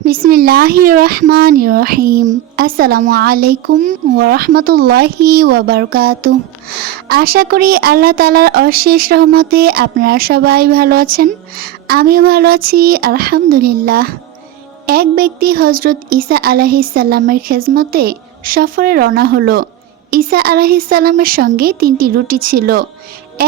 বিসমিল্লাহ রহমান রহিম আসসালামু আলাইকুম ওরহমতুল্লাহি ওবরকাত আশা করি আল্লাহ তালার অশেষ রহমতে আপনারা সবাই ভালো আছেন। আমিও ভালো আছি, আলহামদুলিল্লাহ। এক ব্যক্তি হজরত ঈসা আলাহিসাল্লামের খেজমতে সফরে রওনা হলো। ঈসা আলাহিসাল্লামের সঙ্গে তিনটি রুটি ছিল।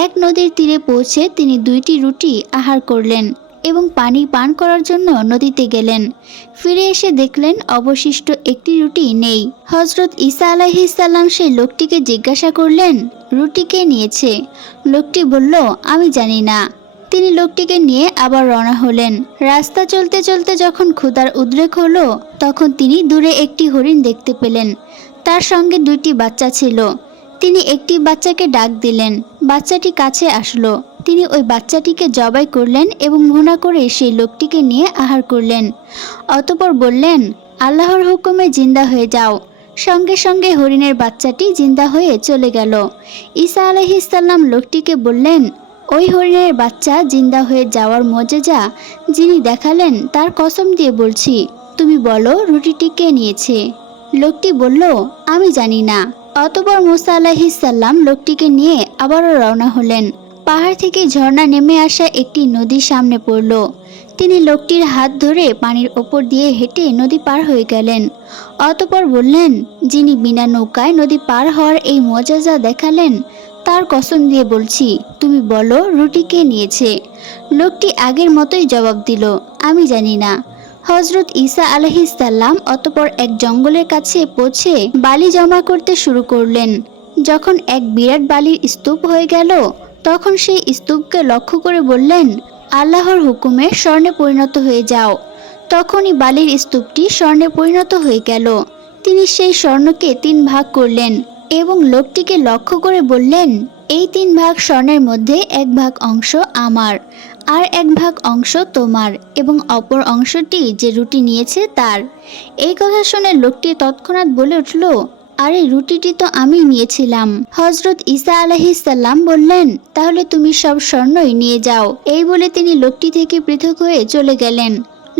এক নদীর তীরে পৌঁছে তিনি দুইটি রুটি আহার করলেন। এবং পানি পান করার জন্য নদীতে গেলেন। ফিরে এসে দেখলেন অবশিষ্ট একটি রুটি নেই। হজরত ঈসা আলাহিসাল্লাম সেই লোকটিকে জিজ্ঞাসা করলেন, রুটি কে নিয়েছে? লোকটি বলল, আমি জানি না। তিনি লোকটিকে নিয়ে আবার রওনা হলেন। রাস্তা চলতে চলতে যখন ক্ষুধার উদ্রেক হলো, তখন তিনি দূরে একটি হরিণ দেখতে পেলেন। তার সঙ্গে দুইটি বাচ্চা ছিল। তিনি একটি বাচ্চাকে ডাক দিলেন। বাচ্চাটি কাছে আসলো। তিনি ওই বাচ্চাটিকে জবাই করলেন এবং ভুনা করে সেই লোকটিকে নিয়ে আহার করলেন। অতপর বললেন, আল্লাহর হুকুমে জিন্দা হয়ে যাও। সঙ্গে সঙ্গে হরিণের বাচ্চাটি জিন্দা হয়ে চলে গেল। ঈসা আলহিসাল্লাম লোকটিকে বললেন, ওই হরিণের বাচ্চা জিন্দা হয়ে যাওয়ার মজেজা যিনি দেখালেন, তার কসম দিয়ে বলছি, তুমি বলো রুটিটি কে নিয়েছে? লোকটি বলল, আমি জানি না। অতপর মুসা আলাহিসাল্লাম লোকটিকে নিয়ে আবারও রওনা হলেন। পাহাড় থেকে ঝর্ণা নেমে আসা একটি নদীর সামনে পড়ল। তিনি লোকটির হাত ধরে পানির ওপর দিয়ে হেঁটে নদী পার হয়ে গেলেন। অতপর বললেন, যিনি বিনা নৌকায় নদী পার হওয়ার এই মজাজা দেখালেন, তার কসম দিয়ে বলছি, তুমি বলো রুটি কে নিয়েছে? লোকটি আগের মতোই জবাব দিল, আমি জানি না। হজরত ঈসা আলহিসাল্লাম অতপর এক জঙ্গলের কাছে পৌঁছে বালি জমা করতে শুরু করলেন। যখন এক বিরাট বালির স্তূপ হয়ে গেল তখন সেই স্তূপকে লক্ষ্য করে বললেন, আল্লাহর হুকুমে স্বর্ণে পরিণত হয়ে যাও। তখনই বালির স্তূপটি স্বর্ণে পরিণত হয়ে গেল। তিনি সেই স্বর্ণকে তিন ভাগ করলেন এবং লোকটিকে লক্ষ্য করে বললেন, এই তিন ভাগ স্বর্ণের মধ্যে এক ভাগ অংশ আমার আর এক ভাগ অংশ তোমার এবং অপর অংশটি যে রুটি নিয়েছে তার। এই কথা শুনে লোকটি তৎক্ষণাৎ বলে উঠল আরে রুটিটি তো আমি নিয়েছিলাম। হজরত ঈসা আলহিসাল্লাম বললেন, তাহলে তুমি সব স্বর্ণই নিয়ে যাও। এই বলে তিনি লোকটি থেকে পৃথক হয়ে চলে গেলেন।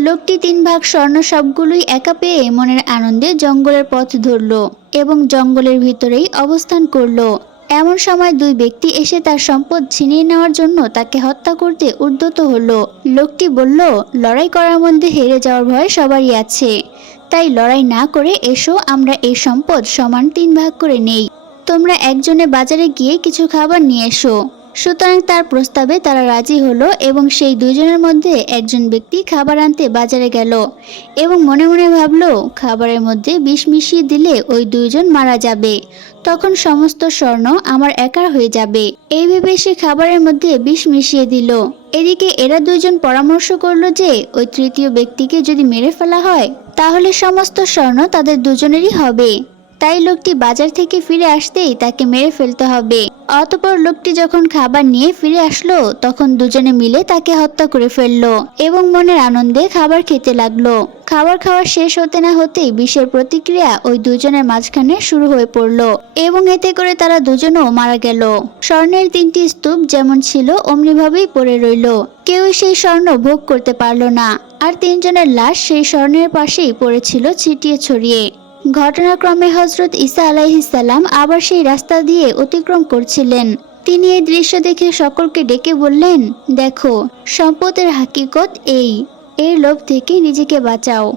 লোকটি তিন ভাগ স্বর্ণ সবগুলোই একা পেয়ে মনের আনন্দে জঙ্গলের পথ ধরল এবং জঙ্গলের ভিতরেই অবস্থান করল। এমন সময় দুই ব্যক্তি এসে তার সম্পদ ছিনিয়ে নেওয়ার জন্য তাকে হত্যা করতে উদ্যত হলো। লোকটি বলল, লড়াই করার মধ্যে হেরে যাওয়ার ভয় সবারই আছে। তাই লড়াই না করে এসো, আমরা এই সম্পদ সমান তিন ভাগ করে নেই। তোমরা একজনে বাজারে গিয়ে কিছু খাবার নিয়ে এসো। সুতরাং তার প্রস্তাবে তারা রাজি হলো এবং সেই দুজনের মধ্যে একজন ব্যক্তি খাবার আনতে বাজারে গেল এবং মনে মনে ভাবল, খাবারের মধ্যে বিষ মিশিয়ে দিলে ওই দুইজন মারা যাবে। তখন সমস্ত স্বর্ণ আমার একার হয়ে যাবে। এই ভেবে সে খাবারের মধ্যে বিষ মিশিয়ে দিল। এদিকে এরা দুজন পরামর্শ করল যে, ওই তৃতীয় ব্যক্তিকে যদি মেরে ফেলা হয়, তাহলে সমস্ত স্বর্ণ তাদের দুজনেরই হবে। তাই লোকটি বাজার থেকে ফিরে আসতেই তাকে মেরে ফেলতে হবে। অতপর লোকটি যখন খাবার নিয়ে ফিরে আসলো, তখন দুজনে মিলে তাকে হত্যা করে ফেলল এবং মনের আনন্দে খাবার খেতে লাগল। খাবার খাওয়া শেষ হতে না হতেই বিষের প্রতিক্রিয়া ওই দুজনের মাঝখানে শুরু হয়ে পড়ল এবং এতে করে তারা দুজনও মারা গেল। স্বর্ণের তিনটি স্তূপ যেমন ছিল, অমনিভাবেই পড়ে রইল। কেউই সেই স্বর্ণ ভোগ করতে পারল না। আর তিনজনের লাশ সেই স্বর্ণের পাশেই পড়েছিল ছিটিয়ে ছড়িয়ে। ঘটনাক্রমে হজরত ঈসা আলাইহিসাল্লাম আবার সেই রাস্তা দিয়ে অতিক্রম করছিলেন। তিনি এই দৃশ্য দেখে সকলকে ডেকে বললেন, দেখো, সম্পদের হাকিকত এই। এর লোভ থেকে নিজেকে বাঁচাও।